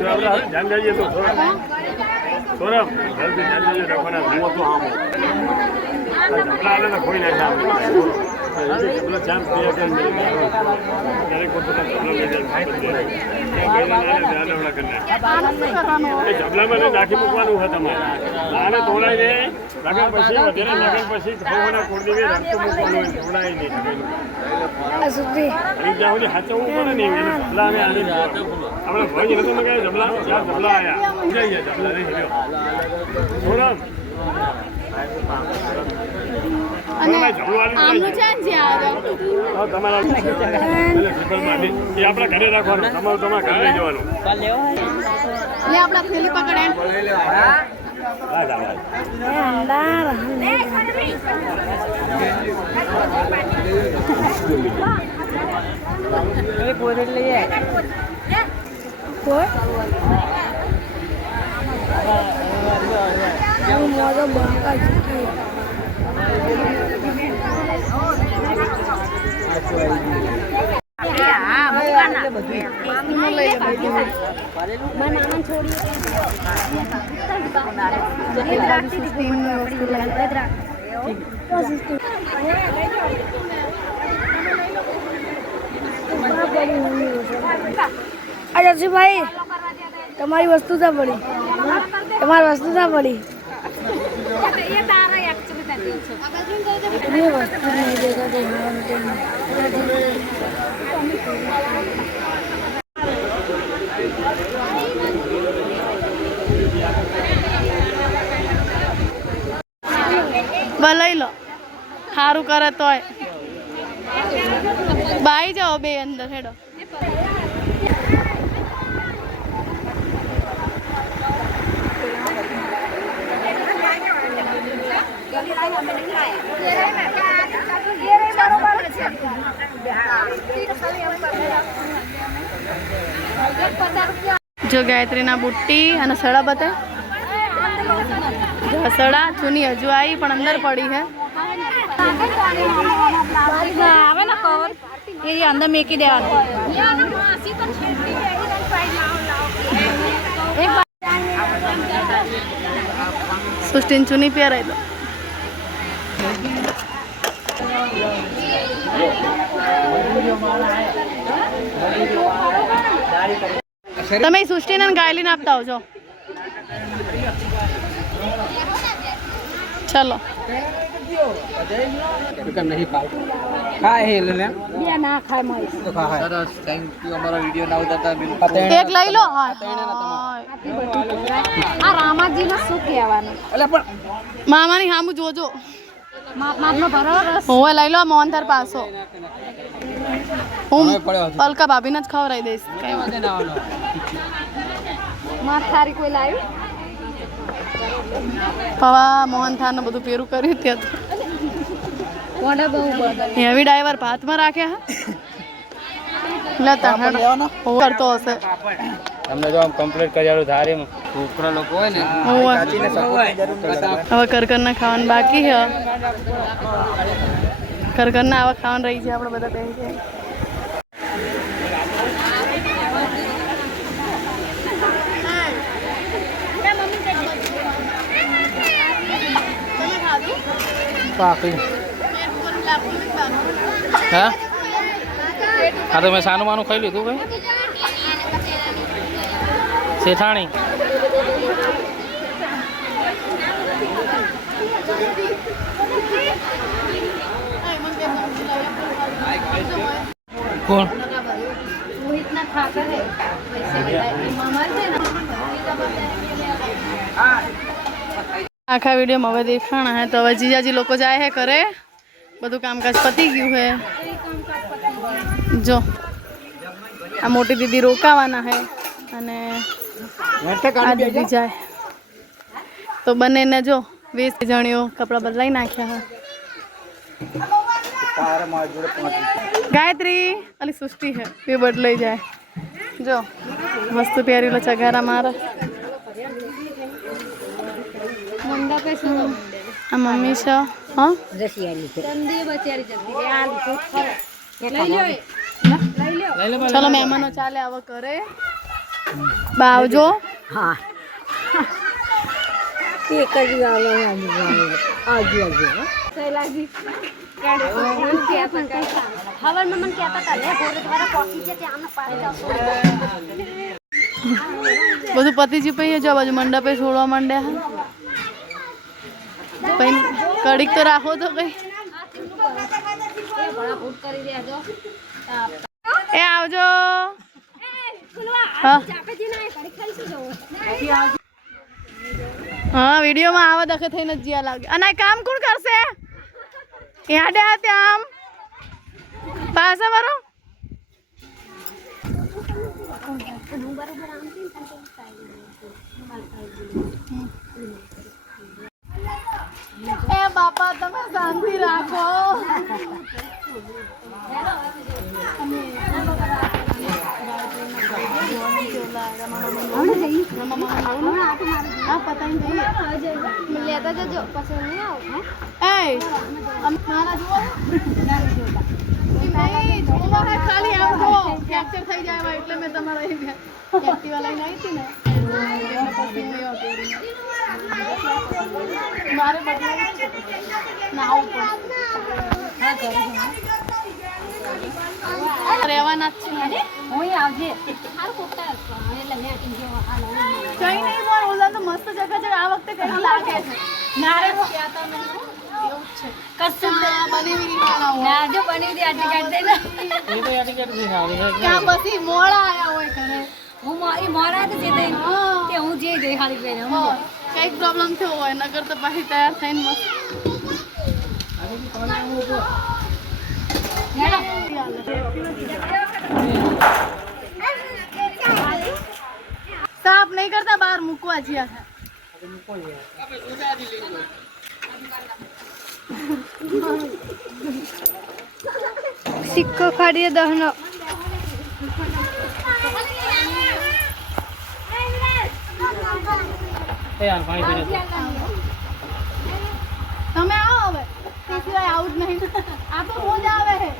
ध्यान दीजिए तो थोड़ा जल्दी ध्यान दीजिए रखना है तो हम जबला आने तो कोई नहीं जबला चांस दिया कर मेरे को तो जबला ले जाए ध्यान वाला करना है जबला में नाखी મૂકવાનું है તમારે આને તોડાઈ દે લગન પછી વધારે લગન પછી ખોવાના કોડી દે રસ્તો મૂકવાનું તોડાઈ નહીં શકે એક જાવની હાચવું પડે ને એને જબલા ને આને આપણે ભાઈ નતો મગાય જબલા ચાર જબલા આયા જઈએ જબલા રે હેલો થોડા અને આમનું ચાંસ જે આવ્યો તમારા એ આપણા ઘરે રાખવાનું તમારા ઘરે લઈ જવાનું લે આપણા થેલી પકડે અંદાર એ પોરે લઈએ કોઈ હું મોરો બાકા જીતી હા મુકાના મામનો લઈ લે બનાવન છોડી અજય ભાઈ તમારી વસ્તુ તા પડી તમારી વસ્તુ તા પડી ये तारा एक्चुअली देती ये वस्तु नहीं देगा લઈ લો સારું કરે તોય બાઈ જાઓ બે અંદર હેડો જો ગાયત્રીના બુટ્ટી અને સડા બતાય સડા ચૂની હજુ આવી પણ અંદર પડી હે આવે ને કવર એ અંદર મેકી દેવાનું સૃષ્ટિની ચૂની પહેરાઈ દો તમે સૃષ્ટિને ગાયલીને આપતા આવજો चलो नहीं खाए है ले ये ना खाए मैं तो खा है सरस थैंक यू हमारा वीडियो ना उतारता एक લઈ લો હા આ રામાજીને શું કહેવાનું અલે પણ મામાની હામુ જોજો માપનો ભરો રસ હોવે લઈ લો મોહનથાર પાસો હું અલકા ભાભીને જ ખવડાવી દઈશ કઈ વાંધો ના માપ થારી કોઈ લાવ્યું પવા મોહનથાર ને બધું પેરું કર્યું ત્યાં કોણે બહુ હેવી ડાઈવર ભાતમાં રાખ્યા લેતા કરતો હશે તમને જો આમ કમ્પ્લીટ કર્યાલું ધારે છોકરા લોકો હોય ને હવે કરકરના ખાવાનું બાકી છે કરકરના આવા ખાવાનું રહી છે આપણે બધા કહી છે હા હા તો મેં સાનું માનું ખાઈ લીધું ભાઈ શેઠાણી કોણ આખા વિડીયોમાં હવે દેખાણા હે તો હવે જીજાજી લોકો જાય હે કરે બધું કામકાજ પતી ગયું હે જો આ મોટી દીદી રોકાવાના હે અને આ દીદી જાય તો બંનેને જો 20 જણીઓ કપડાં બદલાઈ નાખ્યા હે ગાયત્રી અલી સૃષ્ટિ હે એ બદલાઈ જાય જો વસ્તુ પહેરી લો ચગારા મારા આ મમ્મી છે હા ચલો મહેમાનો ચાલે આવો કરે બા આવજો. હા એક જ ગાલો આવજો શૈલાજી હવન મને કહેતા હતા લે ઘોડે દ્વારા પોકી છે ત્યાં પાડી જાવ બધું પતિજી પછી જો બાજુ મંડપે છોડવા માંડ્યા પછી કડીક તો રાખો તો કઈ એ આવજો. હા વિડીયોમાં આવા દખે થઈને જ જ્યાં લાગે. અને આ કામ કોણ કરશે? યાડે આ ત્યાં આમ પાછા વરો એ બાપા તમે શાંતિ રાખો. લેતા જજો પછી નહીં આવું ખાલી આવજો ફ્રેક્ચર થઈ જાય એટલે મેં તમારા એક્ટિવા લઈને આવી હતી ને મારે રહેવાના જ છે. હું આવજે સારું કોકતા એટલે મેં કઈ કઈ નહીં બોલ ઓલા તો મસ્ત જગા છે. આ વખતે કઈ લાગે છે નારે એવું જ છે કશું બની નહીં વાળા હોય ના જો બની દી આટલી કાઢ દે ને ક્યાં પછી મોડા આયા હોય ઘરે હું એ મોરા તો જે દઈ તે હું જે દઈ ખાલી પહેરે હું કઈક પ્રોબ્લેમ થયો હોય નગર તો પછી તૈયાર થઈને મસ્ત સાફ નહીં કરતા બહાર મૂકવા જ્યાં સિક્કો ખાડીએ દહનો તમે આવો હવે તે સિવાય આવું જ નહીં. આ તો રોજ આવે છે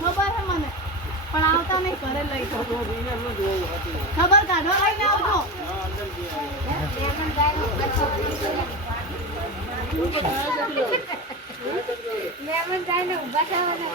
ખબર છે મને પણ આવતા નહીં ઘરે લઈ ખબર કાઢવા લઈને આવજો. મહેમાન જાય ને ઉભા થવાના